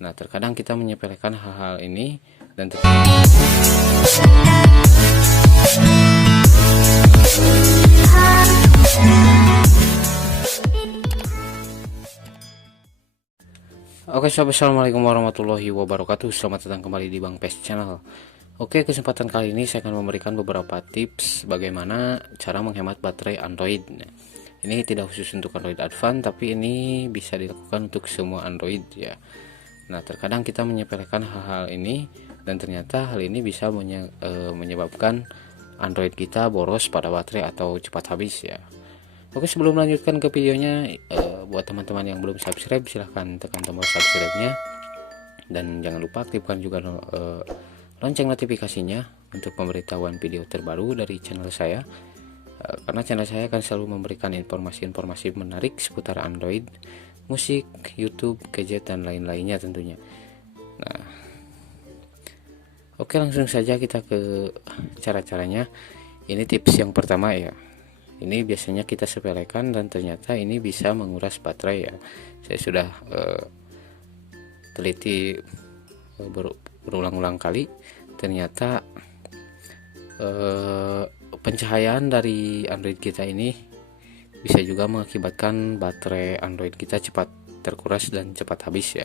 Nah, terkadang kita menyepelekan hal-hal ini dan Oke sobat, assalamualaikum warahmatullahi wabarakatuh. Selamat datang kembali di Bang Pes Channel. Oke, kesempatan kali ini saya akan memberikan beberapa tips bagaimana cara menghemat baterai Android. Ini tidak khusus untuk Android Advance, tapi ini bisa dilakukan untuk semua Android ya. Nah, terkadang kita menyepelekan hal-hal ini dan ternyata hal ini bisa menyebabkan Android kita boros pada baterai atau cepat habis ya. Oke, sebelum melanjutkan ke videonya, buat teman-teman yang belum subscribe, silahkan tekan tombol subscribe-nya dan jangan lupa aktifkan juga lonceng notifikasinya untuk pemberitahuan video terbaru dari channel saya, karena channel saya akan selalu memberikan informasi-informasi menarik seputar Android, musik, YouTube, gadget, dan lain-lainnya tentunya. Nah, oke, langsung saja kita ke cara-caranya. Ini tips yang pertama ya. Ini biasanya kita sepelekan dan ternyata ini bisa menguras baterai ya. Saya sudah teliti berulang-ulang kali. Ternyata pencahayaan dari Android kita ini bisa juga mengakibatkan baterai Android kita cepat terkuras dan cepat habis ya.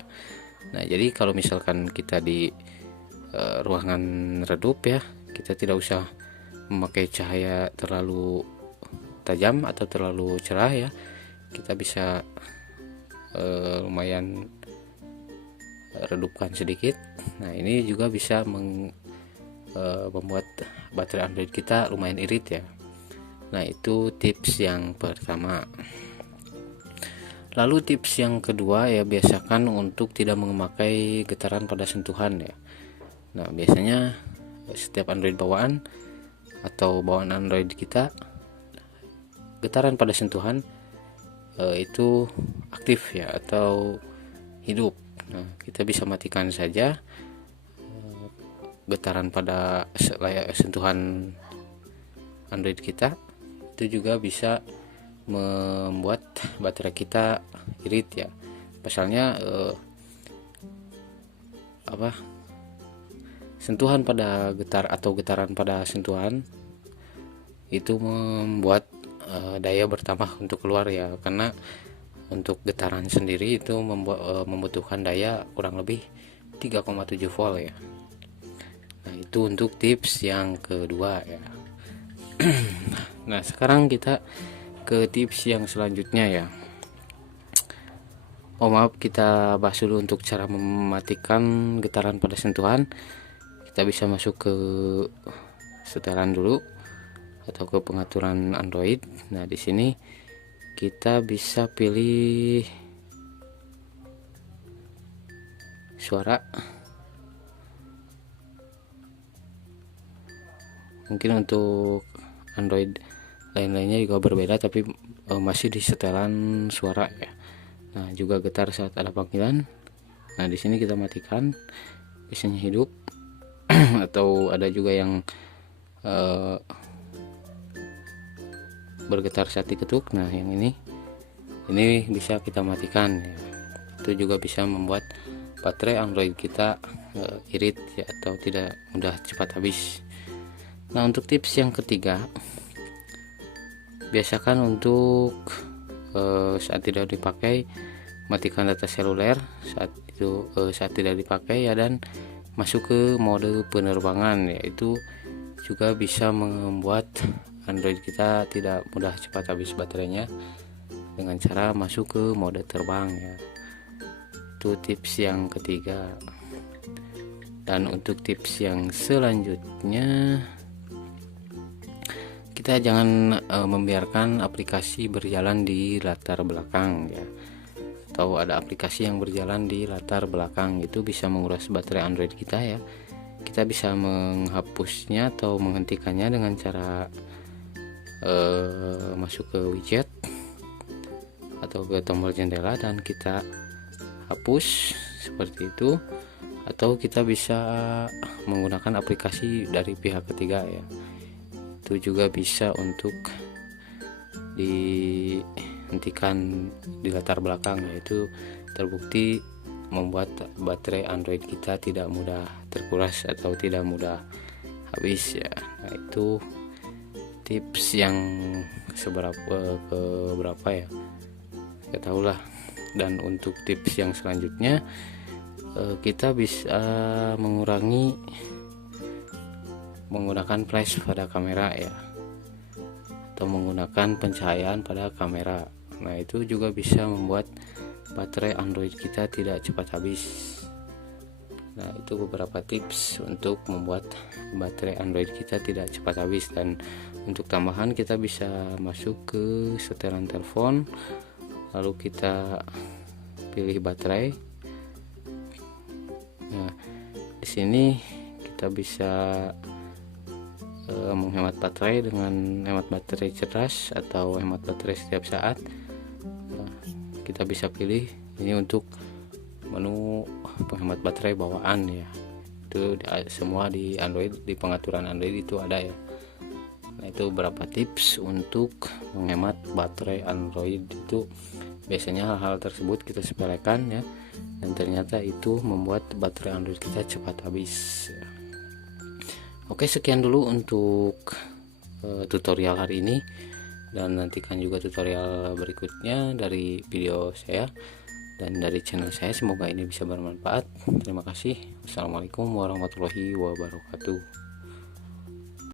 Nah, jadi kalau misalkan kita di ruangan redup ya, kita tidak usah memakai cahaya terlalu tajam atau terlalu cerah ya. Kita bisa lumayan redupkan sedikit. Nah, ini juga bisa membuat baterai Android kita lumayan irit ya. Nah, itu tips yang pertama. Lalu tips yang kedua ya, biasakan untuk tidak memakai getaran pada sentuhan ya. Nah, biasanya setiap Android bawaan atau bawaan Android kita, getaran pada sentuhan itu aktif ya atau hidup. Nah, kita bisa matikan saja getaran pada sentuhan Android kita. Itu juga bisa membuat baterai kita irit ya. Pasalnya sentuhan pada getaran pada sentuhan itu membuat daya bertambah untuk keluar ya, karena untuk getaran sendiri itu membutuhkan daya kurang lebih 3,7 volt ya. Nah, itu untuk tips yang kedua ya. Nah, sekarang kita ke tips yang selanjutnya ya. Maaf, kita bahas dulu untuk cara mematikan getaran pada sentuhan. Kita bisa masuk ke setelan dulu atau ke pengaturan Android. Nah, di sini kita bisa pilih suara. Mungkin untuk Android lain-lainnya juga berbeda, tapi masih di setelan suara ya. Nah, juga getar saat ada panggilan. Nah, di sini kita matikan, biasanya hidup atau ada juga yang bergetar saat diketuk. Nah, yang ini bisa kita matikan ya. Itu juga bisa membuat baterai Android kita irit ya, atau tidak mudah cepat habis. Nah, untuk tips yang ketiga, biasakan untuk saat tidak dipakai, matikan data seluler saat tidak dipakai ya, dan masuk ke mode penerbangan ya. Itu juga bisa membuat Android kita tidak mudah cepat habis baterainya dengan cara masuk ke mode terbang ya. Itu tips yang ketiga. Dan untuk tips yang selanjutnya, kita jangan membiarkan aplikasi berjalan di latar belakang ya. Atau ada aplikasi yang berjalan di latar belakang, itu bisa menguras baterai Android kita ya. Kita bisa menghapusnya atau menghentikannya dengan cara masuk ke widget atau ke tombol jendela dan kita hapus seperti itu, atau kita bisa menggunakan aplikasi dari pihak ketiga ya. Itu juga bisa untuk dihentikan di latar belakang, yaitu terbukti membuat baterai Android kita tidak mudah terkuras atau tidak mudah habis ya. Nah, itu tips yang keberapa ya, nggak tahu lah. Dan untuk tips yang selanjutnya, kita bisa menggunakan flash pada kamera ya, atau menggunakan pencahayaan pada kamera. Nah, itu juga bisa membuat baterai Android kita tidak cepat habis. Nah, itu beberapa tips untuk membuat baterai Android kita tidak cepat habis. Dan untuk tambahan, kita bisa masuk ke setelan telepon, lalu kita pilih baterai. Nah, di sini kita bisa menghemat baterai dengan hemat baterai cerdas atau hemat baterai setiap saat. Nah, kita bisa pilih ini untuk menu penghemat baterai bawaan ya. Itu semua di Android, di pengaturan Android itu ada ya. Nah, itu beberapa tips untuk menghemat baterai Android. Itu biasanya hal-hal tersebut kita sepelekan ya, dan ternyata itu membuat baterai Android kita cepat habis ya. Oke, sekian dulu untuk tutorial hari ini, dan nantikan juga tutorial berikutnya dari video saya dan dari channel saya. Semoga ini bisa bermanfaat. Terima kasih. Wassalamualaikum warahmatullahi wabarakatuh.